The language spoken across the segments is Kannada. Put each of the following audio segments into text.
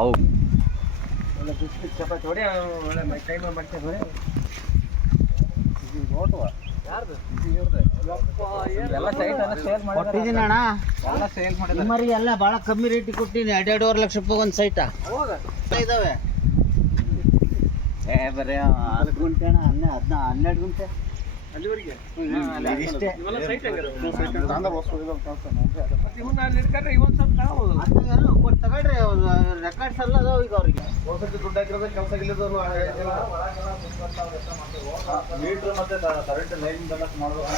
ಹೌದು ಒಳ್ಳೆ ಬಿಸ್ಕಿಟ್ ಚಪಾತಿ ಹೊಡೆ ಒಳ್ಳೆ ಟೈಮ್ ಮಾಡ್ತೇವೆ ಹೊಡೆ ನೋಡುವ ಯಾರ್ದು ಎಲ್ಲ ಸೈಟ್ ಎಲ್ಲ ಸೇಲ್ ಕೊಟ್ಟಿದ್ದೀನಿ ಅಣ್ಣ. ಎಲ್ಲ ಸೇಲ್ ಮಾಡಿದ್ದಾರೆ ನಿಮ್ಮರಿಗೆ ಎಲ್ಲ ಭಾಳ ಕಮ್ಮಿ ರೇಟಿಗೆ ಕೊಟ್ಟಿನಿ. 2.5 ಲಕ್ಷ ರೂಪಾಯಿ ಒಂದು ಸೈಟ ಇದಾವೆ. ಬರೀ 4 ಗುಂಟೆ ಅಣ್ಣ, 12 ಗುಂಟೆ ಅಲ್ಲಿವರೆಗೆ ಇಷ್ಟೇ. ಕೊಟ್ಟು ತಗೊಳ್ರಿ, ರೆಕಾರ್ಡ್ಸ್ ಎಲ್ಲ ಅದಾವ ಈಗ ಅವ್ರಿಗೆ. ದುಡ್ಡು ಹಾಕಿರೋದು ಕೆಲಸ ಗಿಲ್ಲದು ಮೀಟ್ರ್ ಮತ್ತೆ ಕರೆಂಟ್ ಲೈನ್ ಬೆಲ್ಲ ಮಾಡ್ಬೇಕು.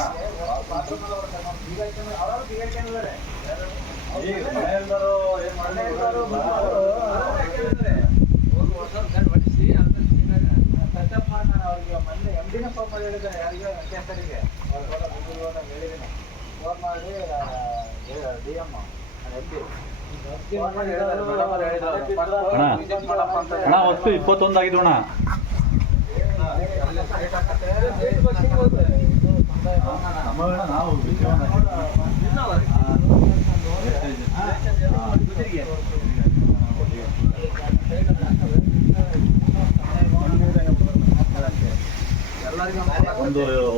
ಅವ್ರಿಗೆ ಮೊನ್ನೆ MD ಫೋನ್ ಮಾಡಿ ಹೇಳಿದ್ದಾರೆ, ಯಾರಿಗೆ ಅಧ್ಯಕ್ಷರಿಗೆ ಫೋನ್ ಮಾಡಿ DM ಅಣ್ಣ ವಸ್ತು 21 ಆಗಿದ್ದು ಅಣ್ಣ. ನಾವು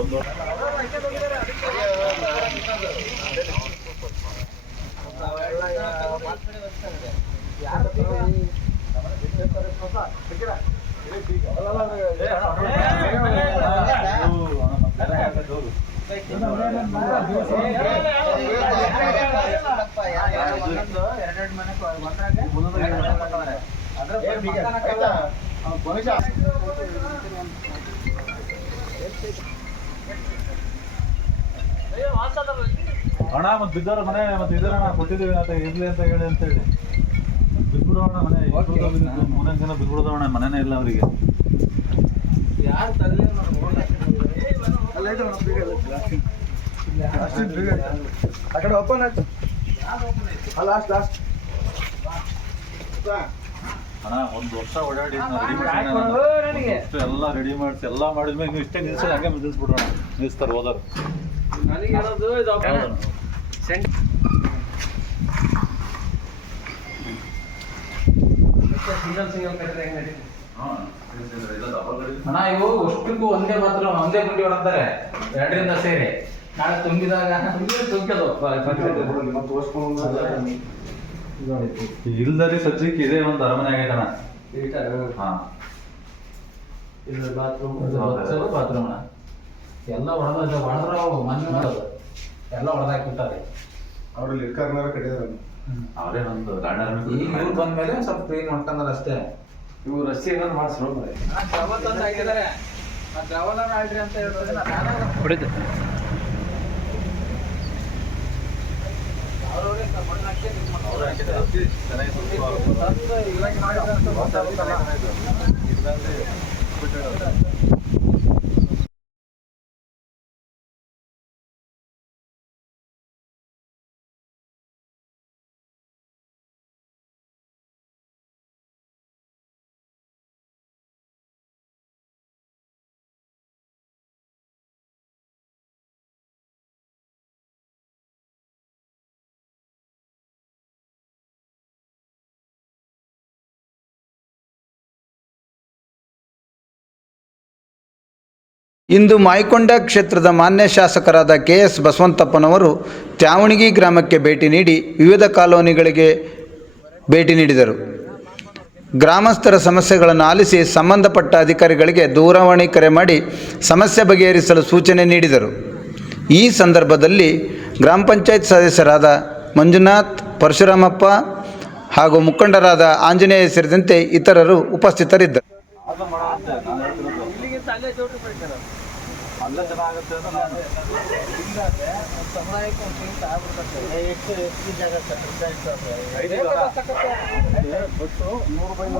ಒಂದು ಅಣ್ಣ ಮತ್ತೆ ಬಿದ್ದವ್ರ ಮನೆ ಮತ್ತೆ ಇದನ್ನ ಕೊಟ್ಟಿದ್ದೀವಿ ಅಂತ ಇರ್ಲಿ ಅಂತ ಹೇಳಿ ಬಿದ್ಬಿಡೋಣ ಮನೆ. 3 ಜನ ಬಿದ್ಬಿಡೋಣ, ಮನೆನೇ ಇಲ್ಲ ಅವರಿಗೆ. ಆ ಕಡೆ ಓಪನ್ ಆಯ್ತು ಲಾಸ್ಟ್ ಅಣ್ಣ 1 ವರ್ಷ ಓಡಾಡಿ ಎಲ್ಲ ರೆಡಿ ಮಾಡಿಸಿ ಎಲ್ಲ ಮಾಡಿದ್ಮೇಲೆ ನೀವು ಇಷ್ಟೇ ನಿಲ್ಸೋದು, ಹಂಗೆ ನಿಲ್ಲಿಸ್ಬಿಡ್ರೋಣ. ನಿಲ್ಲಿಸ್ತಾರೆ ಹೋದರು. ನನಗೆ ಹೇಳೋದು ಇದು ಅಣ್ಣ ಇವು ಅಷ್ಟಕ್ಕೂ ಒಂದೇ ಗುಂಡಿ ಹೊಡ್ತಾರೆ, 2ರಿಂದ ಸೇರಿ. ನಾಳೆ ತುಂಬಿದಾಗ ಇಲ್ದರಿ ಸದ್ಯಕ್ಕೆ ಇದೇ ಒಂದು ಅರಮನೆ ಆಗೈತಣ್ಣ. ಬಾತ್ರೂಮ್ ಅಣ್ಣ ಎಲ್ಲ ಹೊಡೆದ್ರೆ ಮಣ್ಣು ಮಾಡೋದು ಎಲ್ಲ ಹೊಡೆದಾಕ್ಬಿಟ್ಟಾರೆ. ಅವ್ರಲ್ಲಿ ಇರ್ಕಾರನಾರ ಕಟ್ಟಿದಾರ ಅವರೇ ಒಂದು ಗಾರ್ಡನ್. ಈಗ ಇವ್ರು ಬಂದ್ಮೇಲೆ ಸ್ವಲ್ಪ ಕ್ಲೀನ್ ಮಾಡ್ಕೊಂಡಾರ ಅಷ್ಟೇ. ಇವು ರಸ್ತೆ ಏನಾದ್ರು ಮಾಡಿಸ್ರೋ ಆಗಿದ್ದಾರೆ. ಡ್ರಾವಲರ್ ಆಡ್ರಿ ಅಂತ ಹೇಳ್ತಾರೆ. ಇಂದು ಮಾಯಕೊಂಡ ಕ್ಷೇತ್ರದ ಮಾನ್ಯ ಶಾಸಕರಾದ KS ಬಸವಂತಪ್ಪನವರು ತ್ಯಾವಣಿಗಿ ಗ್ರಾಮಕ್ಕೆ ಭೇಟಿ ನೀಡಿ ವಿವಿಧ ಕಾಲೋನಿಗಳಿಗೆ ಭೇಟಿ ನೀಡಿದರು. ಗ್ರಾಮಸ್ಥರ ಸಮಸ್ಯೆಗಳನ್ನು ಆಲಿಸಿ ಸಂಬಂಧಪಟ್ಟ ಅಧಿಕಾರಿಗಳಿಗೆ ದೂರವಾಣಿ ಕರೆ ಮಾಡಿ ಸಮಸ್ಯೆ ಬಗೆಹರಿಸಲು ಸೂಚನೆ ನೀಡಿದರು. ಈ ಸಂದರ್ಭದಲ್ಲಿ ಗ್ರಾಮ ಪಂಚಾಯತ್ ಸದಸ್ಯರಾದ ಮಂಜುನಾಥ್, ಪರಶುರಾಮಪ್ಪ ಹಾಗೂ ಮುಖಂಡರಾದ ಆಂಜನೇಯ ಸೇರಿದಂತೆ ಇತರರು ಉಪಸ್ಥಿತರಿದ್ದರು. ಅಲ್ಲೇ ಚೆನ್ನಾಗುತ್ತೆ ಅಂತ ನಾನು ಎಷ್ಟು ಜಾಗ ಬಟ್ಟು 100 ರೂಪಾಯಿ